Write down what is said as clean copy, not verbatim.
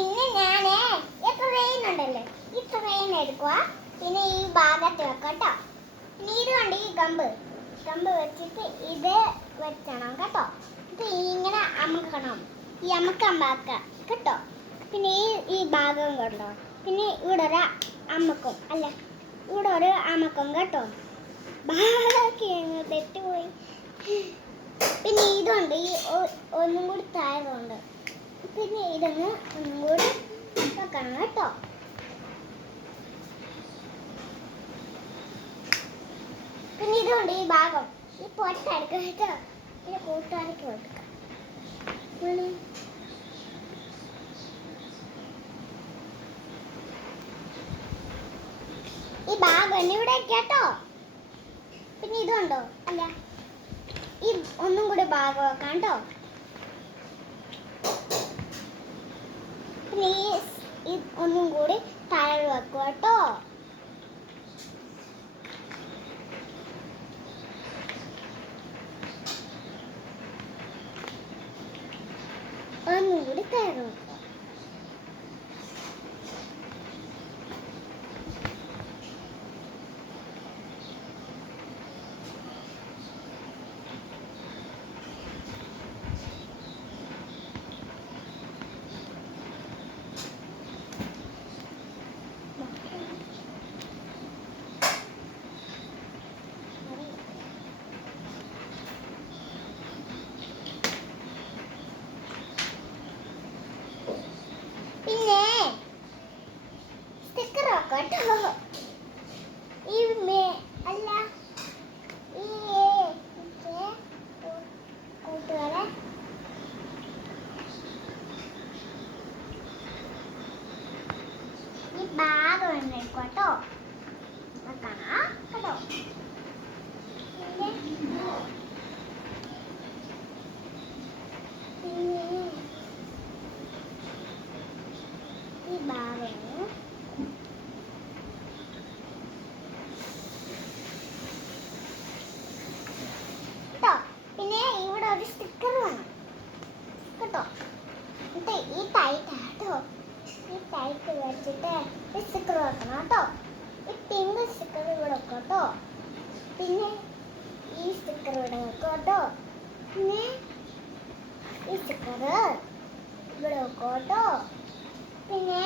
ഇന്ന് ഞാന് ട്രെയിൻ ഉണ്ടല്ലോ, ഈ ട്രെയിൻ എടുക്കുക. പിന്നെ ഈ ഭാഗത്ത് വെക്കട്ടോ. പിന്നെ ഇത് കൊണ്ട് ഈ കമ്പ് വെച്ചിട്ട് ഇത് വെക്കണം കേട്ടോ. ഇത് ഇങ്ങനെ അമക്കണം, ഈ അമക്കമ്പാക്ക കേട്ടോ. പിന്നെ ഈ ഭാഗം കണ്ടോ. പിന്നെ ഇവിടെ ഒരു അമക്കും അല്ല, ഇവിടെ ഒരു അമക്കും കേട്ടോ. ബാക്കി തെറ്റുപോയി. പിന്നെ ഇതുണ്ട്, ഈ ഒന്നും കൂടി താഴെയുണ്ട്. പിന്നെ ഇതൊന്ന് ഒന്നും കൂടി വെക്കണം കേട്ടോ. പിന്നെ ഇതുണ്ട് ഈ ഭാഗം, ഈ പൊട്ടെടുക്കുക കേട്ടോ. പിന്നെ കൂട്ടുകാർക്ക് കൊടുക്കാം. ഈ ഭാഗം ഇവിടെ കേട്ടോ. പിന്നെ ഇതുണ്ടോ അല്ല, ഈ ഒന്നും കൂടി ഭാഗം വെക്കാം കേട്ടോ. പിന്നെ ഈ ഒന്നും കൂടി താഴെ വെക്കുക കേട്ടോ. ഒന്നും കൂടി താഴെ വെക്കുക. പിന്നെ സ്റ്റിക്കർ വെക്കട്ടോ. ഈ അല്ല, ഈ കൂട്ടുകാരെ ഈ ഭാഗം ഉണ്ടായിക്കോട്ടോ വെക്കണം കേട്ടോ. ഈ ഭാഗം കേട്ടോ. പിന്നെ ഇവിടെ ഒരു സ്റ്റിക്കർ വേണം കേട്ടോ. എന്നിട്ട് ഈ ടൈറ്റ് കേട്ടോ, ഈ ടൈറ്റ് വെച്ചിട്ട് ഈ സ്റ്റിക്കർ വെക്കണം കേട്ടോ. ഈ പിങ്ക് സ്റ്റിക്കർ ഇവിടെ വെക്കാം കേട്ടോ. പിന്നെ ഈ സ്റ്റിക്കർ ഇവിടെ വെക്കാം കേട്ടോ. പിന്നെ ഈ സ്റ്റിക്കർ ഇവിടെ വെക്കാം കേട്ടോ. പിന്നെ